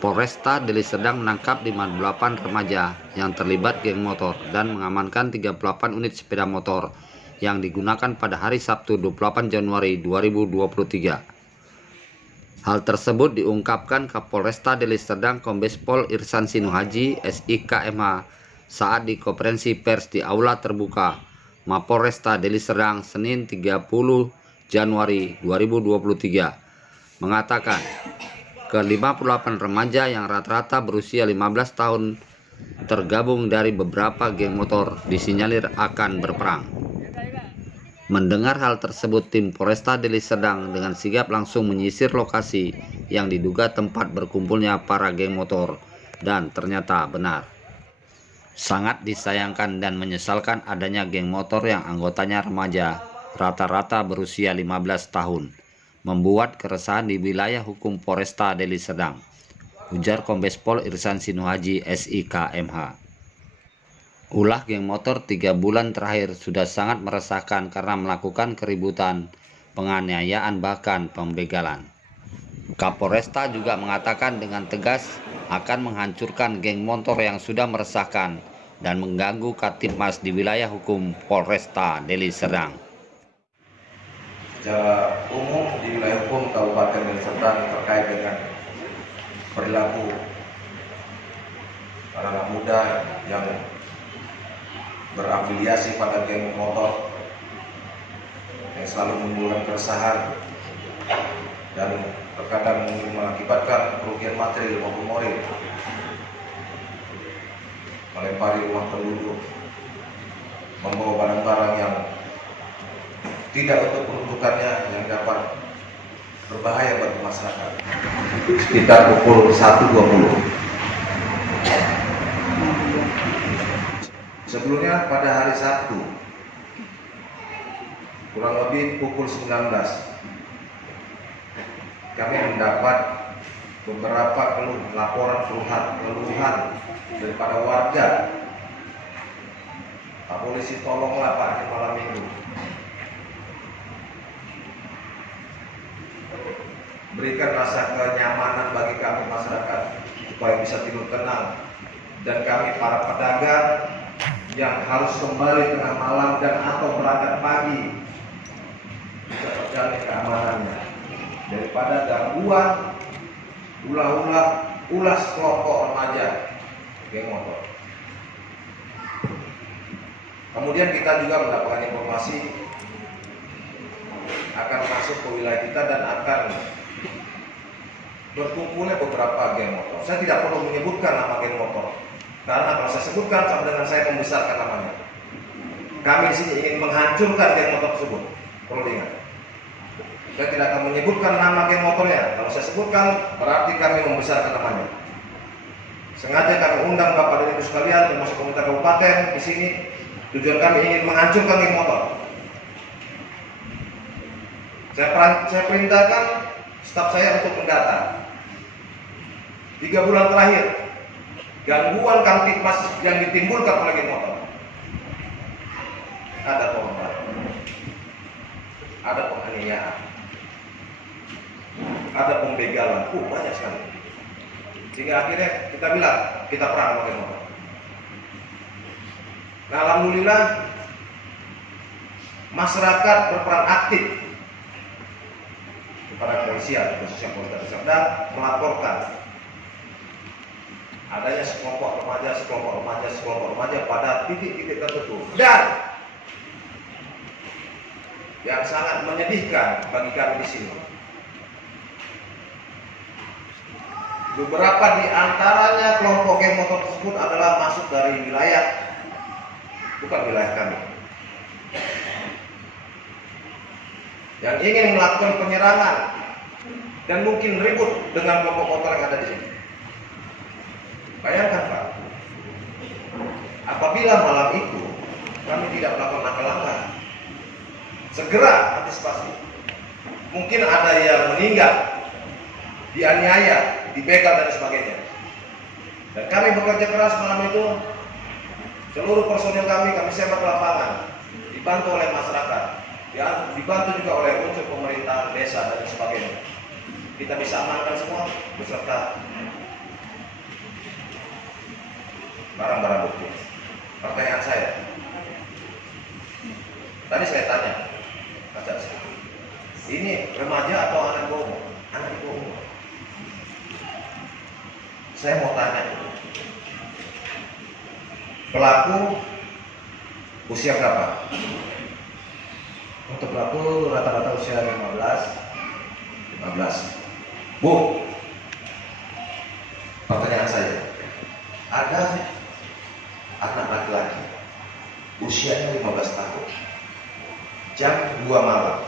Polresta Deli Serdang menangkap 58 remaja yang terlibat geng motor dan mengamankan 38 unit sepeda motor yang digunakan pada hari Sabtu 28 Januari 2023. Hal tersebut diungkapkan Kapolresta Deli Serdang Kombes Pol Irsan Sinuhaji SIKMH saat di konferensi pers di Aula Terbuka Mapolresta Deli Serdang Senin 30 Januari 2023 mengatakan ke-58 remaja yang rata-rata berusia 15 tahun tergabung dari beberapa geng motor disinyalir akan berperang. Mendengar hal tersebut, tim Polresta Deli Serdang dengan sigap langsung menyisir lokasi yang diduga tempat berkumpulnya para geng motor, dan ternyata benar. Sangat disayangkan dan menyesalkan adanya geng motor yang anggotanya remaja, rata-rata berusia 15 tahun, membuat keresahan di wilayah hukum Polresta Deli Serdang, ujar Kombes Pol Irsan Sinuhaji SIKMH. Ulah geng motor 3 bulan terakhir sudah sangat meresahkan karena melakukan keributan, penganiayaan bahkan pembegalan. Kapolresta juga mengatakan dengan tegas akan menghancurkan geng motor yang sudah meresahkan dan mengganggu Kamtibmas di wilayah hukum Polresta Deli Serdang. Secara umum di wilayah hukum Kabupaten Deli Serdang terkait dengan perilaku anak muda yang berafiliasi pada geng motor yang selalu menimbulkan keresahan dan terkadang mengakibatkan kerugian material maupun moral, melempari rumah penduduk, membawa barang-barang yang tidak untuk peruntukannya yang dapat berbahaya bagi masyarakat. Sekitar pukul 1.20. Sebelumnya pada hari Sabtu kurang lebih pukul 19 kami mendapat beberapa laporan keluhan daripada warga. Pak Polisi, tolonglah Pak, di malam minggu berikan rasa kenyamanan bagi kami masyarakat supaya bisa tidur tenang, dan kami para pedagang yang harus kembali tengah malam dan atau berangkat pagi bisa terjamin keamanannya daripada gangguan ulas kelompok remaja geng motor. Kemudian kita juga mendapatkan informasi akan masuk ke wilayah kita dan akan berkumpulnya beberapa geng motor. Saya tidak perlu menyebutkan nama geng motor, karena kalau saya sebutkan sama dengan saya membesarkan namanya. Kami di sini ingin menghancurkan geng motor tersebut. Perlu diingat. Saya tidak akan menyebutkan nama geng motornya. Kalau saya sebutkan, berarti kami membesarkan namanya. Sengaja kami undang Bapak dan Ibu sekalian, termasuk pemerintah kabupaten di sini. Tujuan kami ingin menghancurkan geng motor. Saya perintahkan staf saya untuk mendata 3 bulan terakhir gangguan Kamtibmas yang ditimbulkan oleh geng motor. Ada korban, ada penganiayaan, ada pembegalan, banyak sekali. Sehingga akhirnya kita bilang kita perang sama geng motor. Nah, alhamdulillah masyarakat berperan aktif kepada kepolisian, khususnya Polda Deli Serdang, melaporkan adanya sekelompok remaja pada titik-titik tertentu. Dan yang sangat menyedihkan bagi kami di sini, beberapa di antaranya kelompok geng motor tersebut adalah masuk dari wilayah, bukan wilayah kami, yang ingin melakukan penyerangan dan mungkin ribut dengan kelompok motor yang ada di sini. Bayangkan Pak, apabila malam itu kami tidak melakukan langkah-langkah, segera antisipasi, mungkin ada yang meninggal, dianiaya, dibegal dan sebagainya. Dan kami bekerja keras malam itu, seluruh personil kami sebar ke lapangan, dibantu oleh masyarakat, dibantu juga oleh unsur pemerintahan desa dan sebagainya. kita bisa amankan semua beserta barang-barang bukti. Pertanyaan saya, tadi saya tanya, ini remaja atau anak di bawah umur? Anak di bawah umur. Saya mau tanya, pelaku usia berapa? Untuk pelaku rata-rata usia 15. Bu, pertanyaan saya, ada anak laki-laki usianya 15 tahun, jam 2 malam,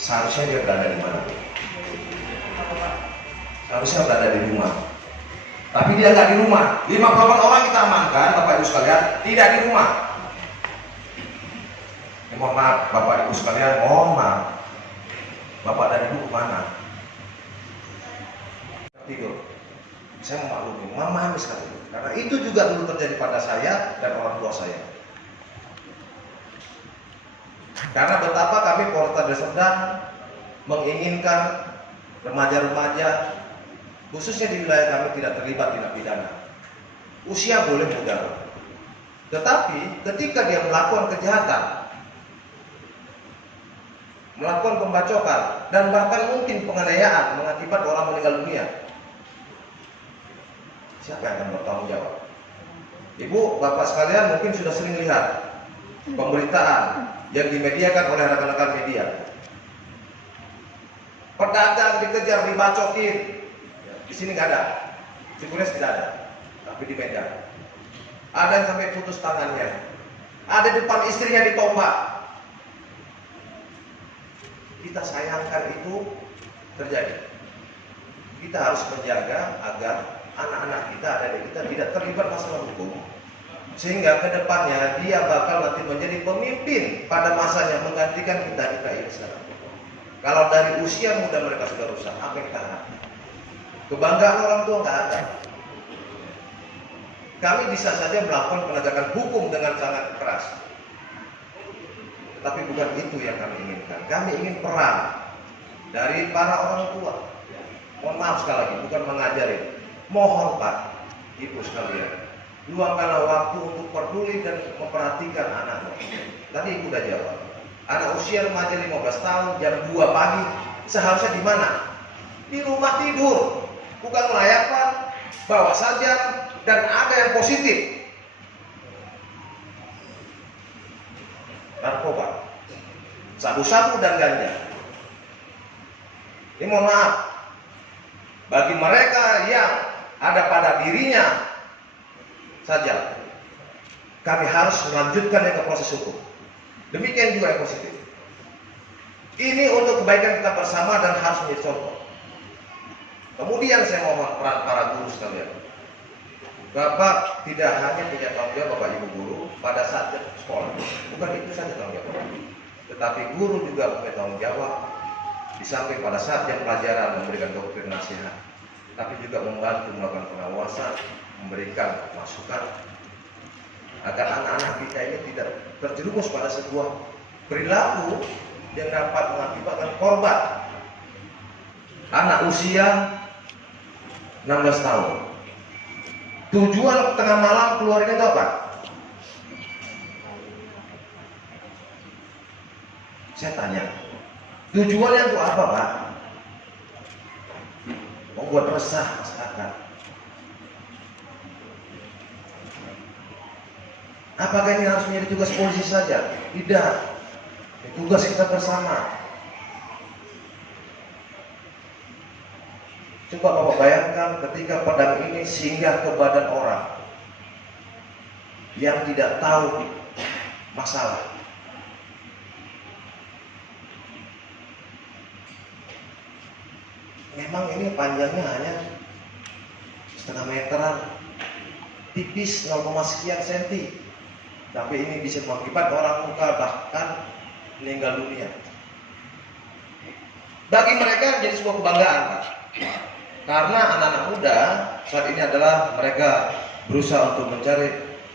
seharusnya dia berada di mana? Seharusnya berada di rumah, tapi dia nggak di rumah. 58 orang kita amankan, Bapak Ibu sekalian, tidak di rumah. Mohon maaf, Bapak Ibu sekalian, mohon maaf. Bapak dan Ibu kemana? Tidur. Saya memaklumi, memahami sekali. Karena itu juga dulu terjadi pada saya dan orang tua saya. Karena betapa kami Polres Deli Serdang menginginkan remaja-remaja, khususnya di wilayah kami, tidak terlibat tindak pidana. Usia boleh muda, tetapi ketika dia melakukan kejahatan, melakukan pembacokan, dan bahkan mungkin penganiayaan mengakibat orang meninggal dunia, siapa yang akan bertanggung jawab? Ibu, Bapak sekalian mungkin sudah sering lihat pemberitaan yang dimediakan oleh rekan-rekan media. Pedagang dikejar, dibacokin. Di sini nggak ada, Cipures tidak ada, tapi di Medan ada yang sampai putus tangannya, ada depan istrinya ditombak. Kita sayangkan itu terjadi. Kita harus menjaga agar anak-anak kita, adik-adik kita tidak terlibat masalah hukum, sehingga kedepannya dia bakal nanti menjadi pemimpin pada masanya, menggantikan kita ini sekarang. Kalau dari usia muda mereka sudah rusak, apa yang kita harapkan? Kebanggaan orang tua nggak ada. Kami bisa saja melakukan penegakan hukum dengan sangat keras, tapi bukan itu yang kami inginkan. Kami ingin peran dari para orang tua. Mohon maaf sekali lagi, bukan mengajari. Mohon Pak, Ibu sekalian, luangkanlah waktu untuk peduli dan memperhatikan anakmu. Tadi Ibu udah jawab. Anak usia remaja 15 tahun, jam 2 pagi, seharusnya di mana? Di rumah tidur. Bukan melayakan, bawa saja, dan ada yang positif. Narkoba, sabu-sabu dan ganja. Ini mohon maaf, bagi mereka yang ada pada dirinya saja, kami harus melanjutkan ke proses hukum. Demikian juga yang positif. Ini untuk kebaikan kita bersama dan harus menjadi contoh. Kemudian saya mohon peran para guru sekalian. Bapak tidak hanya punya tanggung jawab, Bapak Ibu guru, pada saat sekolah. Bukan itu saja tanggung jawab, tetapi guru juga punya tanggung jawab di samping pada saat jam pelajaran memberikan doktrin nasihat, tapi juga membantu melakukan pengawasan, memberikan masukan agar anak-anak kita ini tidak terjerumus pada sebuah perilaku yang dapat mengakibatkan korban. Anak usia 16 tahun, tujuan tengah malam keluarnya itu apa? Saya tanya, tujuannya untuk apa Pak? Membuat resah masyarakat. Apakah ini harus menjadi tugas polisi saja? Tidak. Ini tugas kita bersama. Coba Bapak bayangkan ketika pedang ini singgah ke badan orang yang tidak tahu masalah. Memang ini panjangnya hanya setengah meteran, tipis 0, sekian senti, tapi ini bisa mengakibat orang luka bahkan meninggal dunia. Bagi mereka menjadi sebuah kebanggaan Pak, karena anak-anak muda saat ini adalah mereka berusaha untuk mencari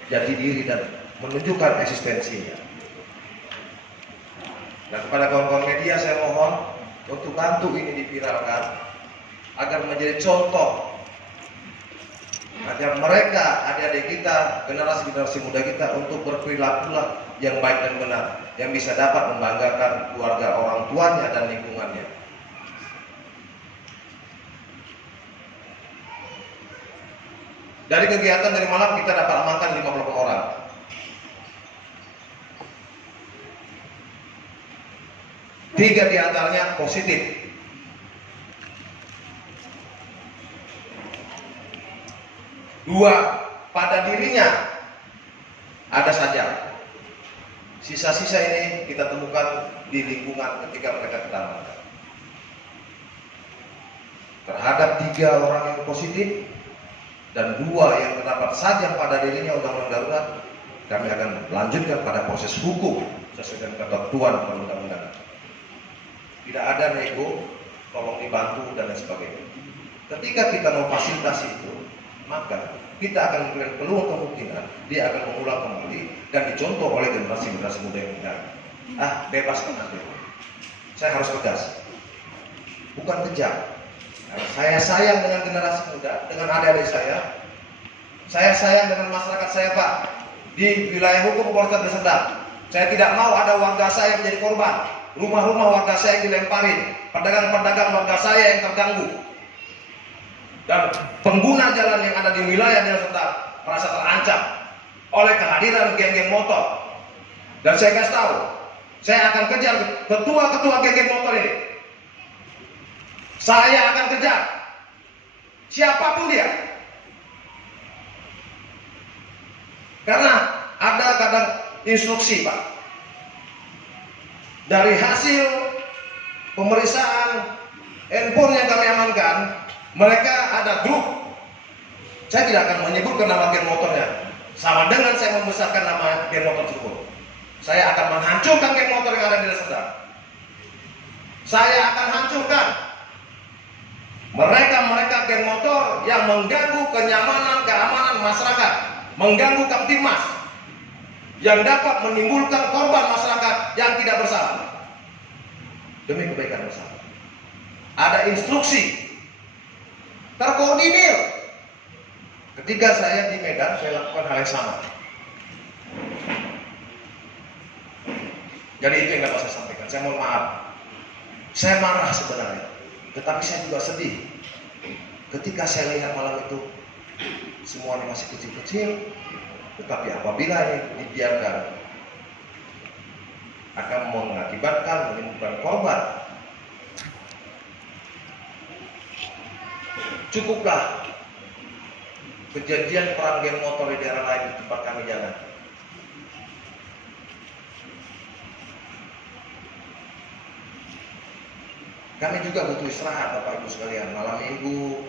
jati diri dan menunjukkan eksistensinya. Dan kepada kawan-kawan media saya mohon untuk bantu ini diviralkan agar menjadi contoh, agar mereka, adik-adik kita, generasi-generasi muda kita untuk berperilaku yang baik dan benar, yang bisa dapat membanggakan keluarga orang tuanya dan lingkungannya. Dari kegiatan dari malam kita dapat amankan 50 orang. 3 diantaranya positif. 2 pada dirinya ada saja. Sisa-sisa ini kita temukan di lingkungan ketika mereka kita amankan. Terhadap 3 orang yang positif dan 2 yang terdapat saja pada dirinya undang-undang darurat, kami akan lanjutkan pada proses hukum sesuai dengan ketentuan perundang-undangan. Tidak ada nego, tolong dibantu dan lain sebagainya. Ketika kita memfasilitasi itu, maka kita akan memberikan peluang kemungkinan dia akan mengulang kembali dan dicontoh oleh generasi-generasi muda yang muda. Bebaskan nanti. Saya harus tegas, bukan kejam. Karena saya sayang dengan generasi muda, dengan adik-adik saya sayang dengan masyarakat saya, Pak. Di wilayah hukum Polres Deli Serdang, saya tidak mau ada warga saya yang menjadi korban. Rumah-rumah warga saya yang dilemparin, pedagang-pedagang warga saya yang terganggu, dan pengguna jalan yang ada di wilayah Deli Serdang merasa terancam oleh kehadiran geng-geng motor. Dan saya kasih tahu, saya akan kejar ketua-ketua geng-geng motor ini. Saya akan kejar siapapun dia, karena ada kadang instruksi, Pak. Dari hasil pemeriksaan handphone yang kami amankan, mereka ada grup. Saya tidak akan menyebutkan nama geng motornya, sama dengan saya membesarkan nama geng motor tersebut. Saya akan menghancurkan geng motor yang ada di Deli Serdang. Saya akan hancurkan mereka geng motor yang mengganggu kenyamanan, keamanan masyarakat, mengganggu Kamtibmas, yang dapat menimbulkan korban masyarakat yang tidak bersalah. Demi kebaikan bersama. Ada instruksi terkoordinir. Ketika saya di Medan, saya lakukan hal yang sama. Jadi itu yang dapat saya sampaikan. Saya mohon maaf. Saya marah sebenarnya, tetapi saya juga sedih. Ketika saya lihat malam itu, semuanya masih kecil-kecil, tetapi apabila ini dibiarkan, akan mengakibatkan menimbulkan korban. Cukuplah kejadian perang geng motor di daerah lain di tempat kami jalan. Kami juga butuh istirahat, Bapak Ibu sekalian. Malam minggu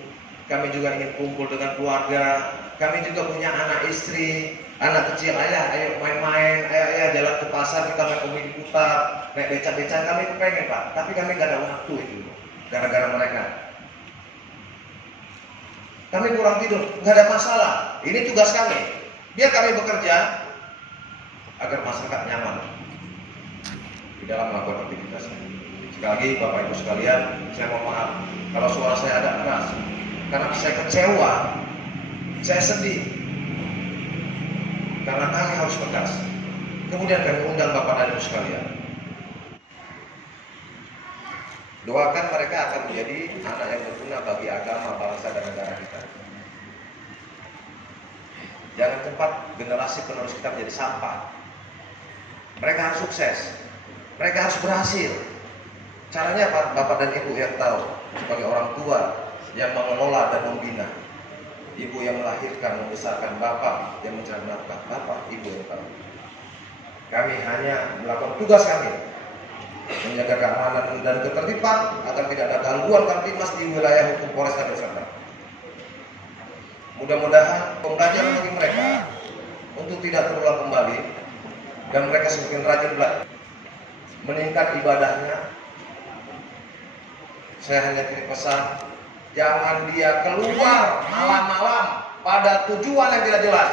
kami juga ingin kumpul dengan keluarga. Kami juga punya anak istri, anak kecil. Ayah, ayo main-main. Ayah jalan ke pasar, kita main komedi putar, naik becak-becak. Kami kepengen, Pak, tapi kami gak ada waktu itu, gara-gara mereka. Kami kurang tidur, nggak ada masalah. Ini tugas kami. Biar kami bekerja agar masyarakat nyaman di dalam melakukan aktivitasnya. Sekali lagi, Bapak Ibu sekalian, saya mohon maaf kalau suara saya agak keras, karena saya kecewa, saya sedih, karena kami harus tegas. Kemudian kami undang Bapak dan Ibu sekalian. Doakan mereka akan menjadi anak yang berguna bagi agama, bangsa, dan negara kita. Jangan cepat generasi penerus kita menjadi sampah. Mereka harus sukses, mereka harus berhasil. Caranya apa? Bapak dan Ibu yang tahu, sebagai orang tua yang mengelola dan membina. Ibu yang melahirkan, membesarkan, Bapak yang mencari nafkah. Bapak, Ibu yang tahu. Kami hanya melakukan tugas kami, menjaga keamanan dan ketertiban agar tidak ada gangguan Kamtibmas di wilayah hukum Polres Deli Serdang. Mudah-mudahan pembelajaran bagi mereka untuk tidak terulang kembali dan mereka semakin rajin belajar, meningkat ibadahnya. Saya hanya titip pesan, jangan dia keluar malam-malam pada tujuan yang tidak jelas.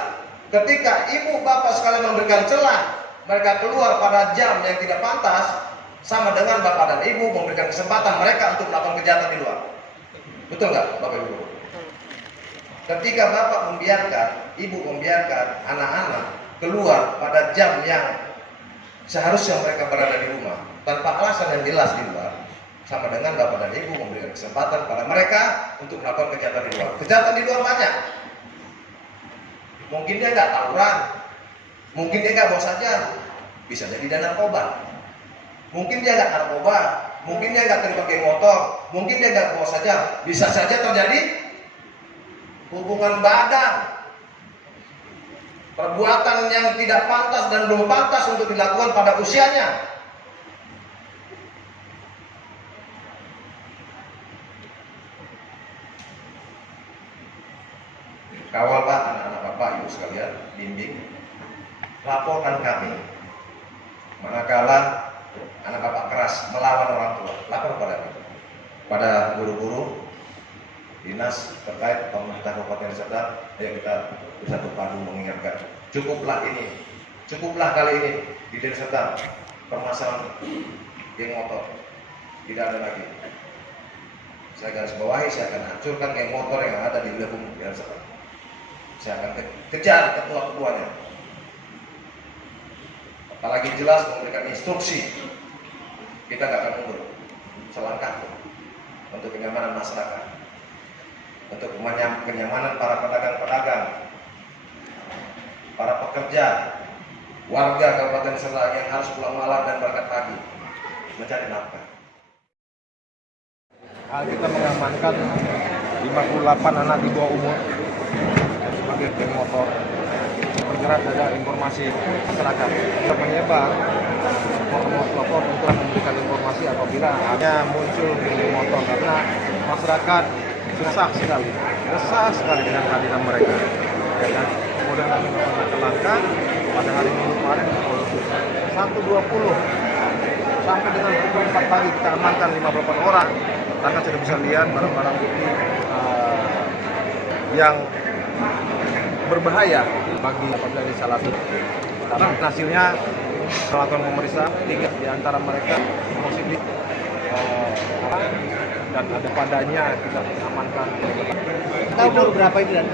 Ketika ibu bapak sekalian memberikan celah, mereka keluar pada jam yang tidak pantas, sama dengan bapak dan ibu memberikan kesempatan mereka untuk melakukan kejahatan di luar. Betul nggak Bapak Ibu? Ketika Bapak membiarkan, Ibu membiarkan anak-anak keluar pada jam yang seharusnya mereka berada di rumah tanpa alasan yang jelas di luar, sama dengan Bapak dan Ibu memberikan kesempatan pada mereka untuk melakukan kegiatan di luar. Kegiatan di luar banyak. Mungkin dia nggak tawuran, mungkin dia nggak bawa saja, bisa jadi dia narkoba. Mungkin dia nggak narkoba, mungkin dia nggak terlibat geng motor, mungkin dia nggak bawa saja, bisa saja terjadi hubungan badan, perbuatan yang tidak pantas dan belum pantas untuk dilakukan pada usianya. Kawal Pak, anak-anak Bapak, Ibu sekalian, bimbing, laporkan kami manakala anak Bapak keras melawan orang tua, lapor pada guru-guru, dinas terkait, pemerintah Kabupaten Serdang. Ayo kita bisa berpadu mengingatkan, cukuplah kali ini di Deli Serdang permasalahan geng motor, tidak ada lagi. Saya garis bawahi, saya akan hancurkan geng motor yang ada di wilayah Deli Serdang. Saya akan kejar ketua-ketuanya. Apalagi jelas memberikan instruksi, kita nggak akan mundur selangkah untuk kenyamanan masyarakat, untuk kenyamanan para pedagang-pedagang, para pekerja, warga Kabupaten Serdang yang harus pulang malam dan berangkat pagi mencari nafkah. Kita mengamankan 58 anak di bawah umur sebagai geng motor. Bergerak ada informasi masyarakat kita menyebar pelopor untuk memberikan informasi apabila hanya muncul geng motor, karena masyarakat resah sekali dengan kehadiran mereka. Ya kan? Kemudian kami melakukan langkah pada hari Minggu kemarin pukul 1.20 sampai dengan pukul 4 pagi kita amankan 58 orang. Karena sudah bisa lihat barang-barang bukti yang berbahaya bagi apabila disalahkan. Karena hasilnya melakukan pemeriksaan 3 di antara mereka positif dan ada padanya kita amankan. Tahu berapa itu dan?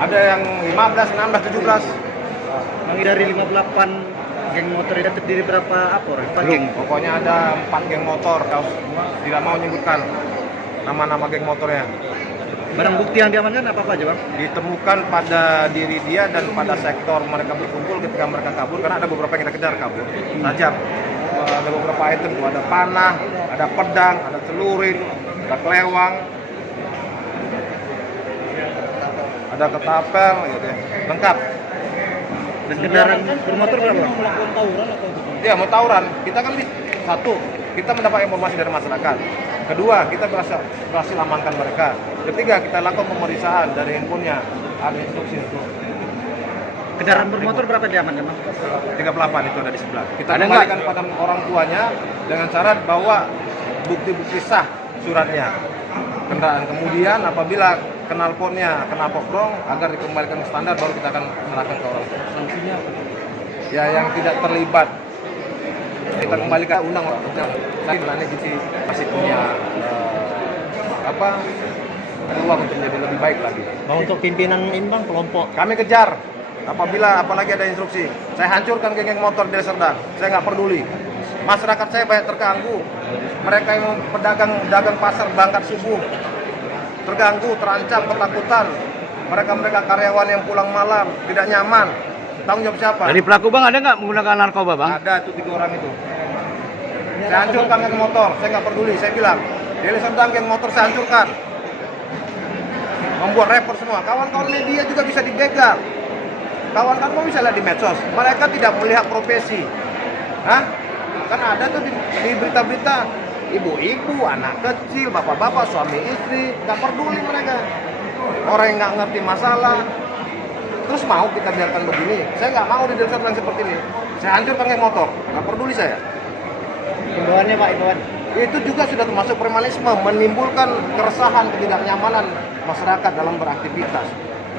Ada yang 15, 16, 17. Dari 58 geng motor itu terdiri berapa apor? Belum, pokoknya ada 4 geng motor. Tidak mau menyebutkan nama-nama geng motornya. Barang bukti yang diamankan apa aja, Bang? Ditemukan pada diri dia dan pada sektor mereka berkumpul ketika mereka kabur, karena ada beberapa yang kita kejar kabur. Tajam. Ada beberapa item, ada panah, ada pedang, ada celurit, ada kelewang, ada ketapel, gitu ya. Lengkap. Dan kendaraan bermotor berapa? Ya, mau tawuran. Kita kan satu, kita mendapat informasi dari masyarakat. Kedua, kita berhasil amankan mereka. Ketiga, kita lakukan pemeriksaan dari handphonenya. Ada instruksi untuk Kendaraan bermotor berapa diamankan, Bang? 38 itu ada di sebelah. Kita Ada kembalikan pada orang tuanya dengan syarat bawa bukti-bukti sah suratnya kendaraan. Kemudian apabila knalpotnya kena pokrong agar dikembalikan ke standar, baru kita akan serahkan ke orang tua. Sanksinya apa? Ya, yang tidak terlibat kita kembalikan undang-undang. Nanti jadi masih punya peluang untuk menjadi lebih baik lagi. Bang, untuk pimpinan ini, Bang, kelompok Kami kejar apabila apalagi ada instruksi. Saya hancurkan geng motor Deli Serdang. Saya nggak peduli. Masyarakat saya banyak terganggu. Mereka yang dagang pasar berangkat subuh terganggu, terancam, ketakutan. Mereka karyawan yang pulang malam tidak nyaman. Tanggung jawab siapa? Dari pelaku, Bang, ada nggak menggunakan narkoba, Bang? Ada tuh 3 orang itu. Saya hancurkan geng motor. Saya nggak peduli. Saya bilang Deli Serdang geng motor saya hancurkan. Membuat repot semua. Kawan-kawan media juga bisa dibegal. Kawan-kawan bisa lihat di medsos. Mereka tidak melihat profesi. Kan ada tuh di berita-berita. Ibu-ibu, anak kecil, bapak-bapak, suami istri. Nggak peduli mereka. Orang yang nggak ngerti masalah. Terus mau kita biarkan begini. Saya nggak mau di Deli Serdang seperti ini. Saya hancurkan geng motor. Nggak peduli saya. Himbauannya, Pak, himbauan. Itu juga sudah termasuk premanisme, menimbulkan keresahan, ketidaknyamanan masyarakat dalam beraktivitas.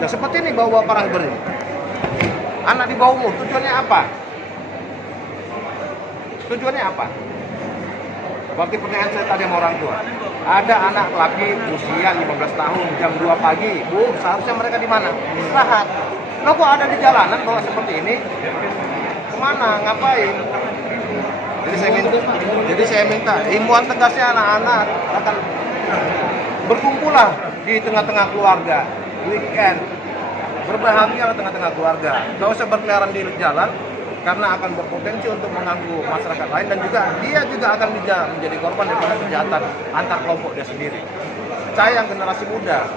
Nah, seperti ini bawa barang beri. Anak di bawah umur, tujuannya apa? Seperti pertanyaan saya tadi sama orang tua. Ada anak laki usia 15 tahun, jam 2 pagi. Bu, seharusnya mereka di mana? Istirahat. Lo kok ada di jalanan bawa seperti ini? Kemana? Ngapain? Jadi saya minta himbauan tegasnya anak-anak akan berkumpullah di tengah-tengah keluarga, weekend, berbahagia di tengah-tengah keluarga. Gak usah berkeliaran di jalan karena akan berpotensi untuk mengganggu masyarakat lain dan juga dia juga akan menjadi korban daripada kejahatan antar kelompok dia sendiri. Saya yang generasi muda,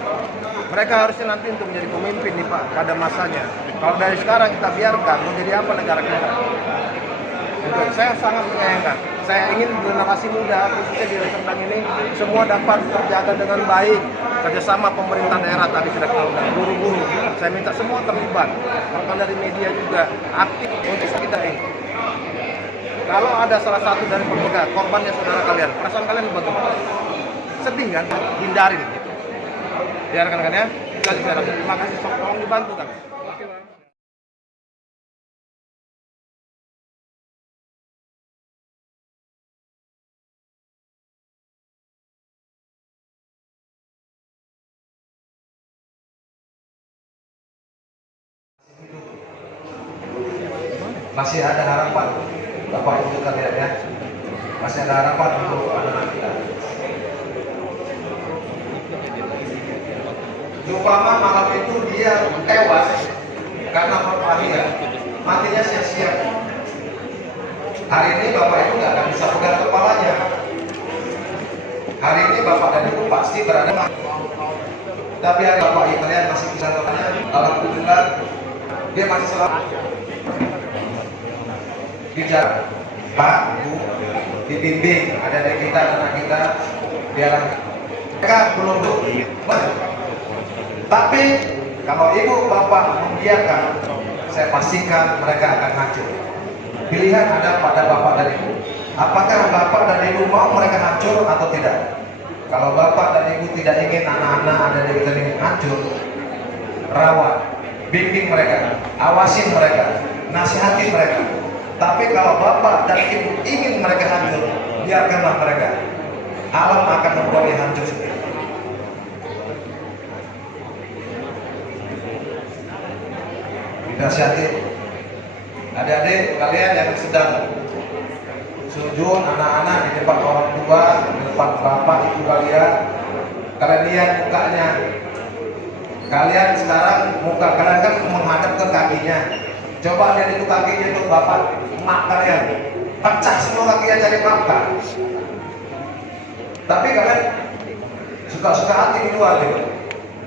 mereka harusnya nanti untuk menjadi pemimpin nih Pak pada masanya. Kalau dari sekarang kita biarkan, mau jadi apa negara kita? Saya sangat menyayangkan. Saya ingin generasi muda, khususnya di Deli Serdang ini, semua dapat terjaga dengan baik. Kerjasama pemerintah daerah tadi sudah kita undang, guru-guru. Saya minta semua terlibat. Bahkan dari media juga aktif untuk kita ini. Kalau ada salah satu dari pemuda, korbannya saudara kalian, perasaan kalian bagaimana? Sedih kan? Hindarin. Ya rekan-rekan ya, terima kasih. Tolong dibantu kan. Masih ada harapan, Bapak Ibu kalian ya. Masih ada harapan untuk anak-anak kita. Umpama malam itu dia tewas karena berbahagia, matinya sia-sia. Hari ini Bapak Ibu nggak akan bisa pegang kepalanya. Hari ini Bapak dan Ibu pasti berada. Tapi hari Bapak Ibu kalian masih bisa kepalanya. Alhamdulillah dia masih selamat. Bicara Pak, Bu, dibimbing ada dari kita, anak kita, biar mereka belum tapi kalau ibu bapak membiarkan, saya pastikan mereka akan hancur. Pilihan ada pada bapak dan ibu. Apakah bapak dan ibu mau mereka hancur atau tidak? Kalau bapak dan ibu tidak ingin anak-anak ada di kita ini hancur, rawat, bimbing mereka, awasin mereka, nasihati mereka. Tapi kalau bapak dan ibu ingin mereka hancur, biarkanlah mereka. Alam akan membuatnya hancur sendiri. Dinasihati adik-adik kalian yang sedang sujud anak-anak di depan orang tua, di depan bapak ibu kalian. Kalian lihat mukanya. Kalian sekarang muka kalian kan menghadap ke kakinya. Coba lihat itu kakinya itu bapak emak kalian, pecah semua kakinya cari makan. Tapi kalian suka-suka hati di luar gitu.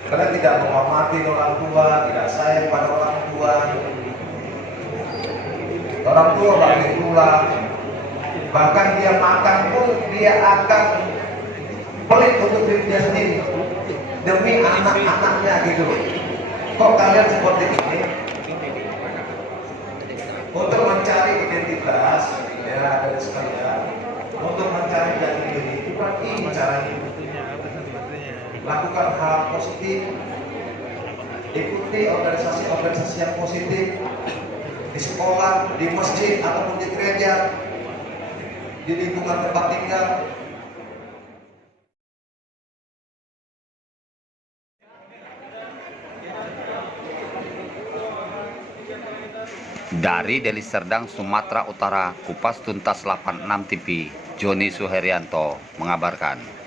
Kalian tidak menghormati orang tua, tidak sayang pada orang tua. Orang tua bagi tulang. Bahkan dia makan pun dia akan pelit untuk diri dia sendiri demi anak-anaknya gitu. Kok kalian seperti ini? Untuk mencari identitas, ya dari sekalian, untuk mencari jati diri, bukan ini caranya. Lakukan hal positif, ikuti organisasi-organisasi yang positif di sekolah, di masjid ataupun di gereja, di lingkungan tempat tinggal. Dari Deli Serdang, Sumatera Utara, Kupas Tuntas 86 TV, Joni Suherianto mengabarkan.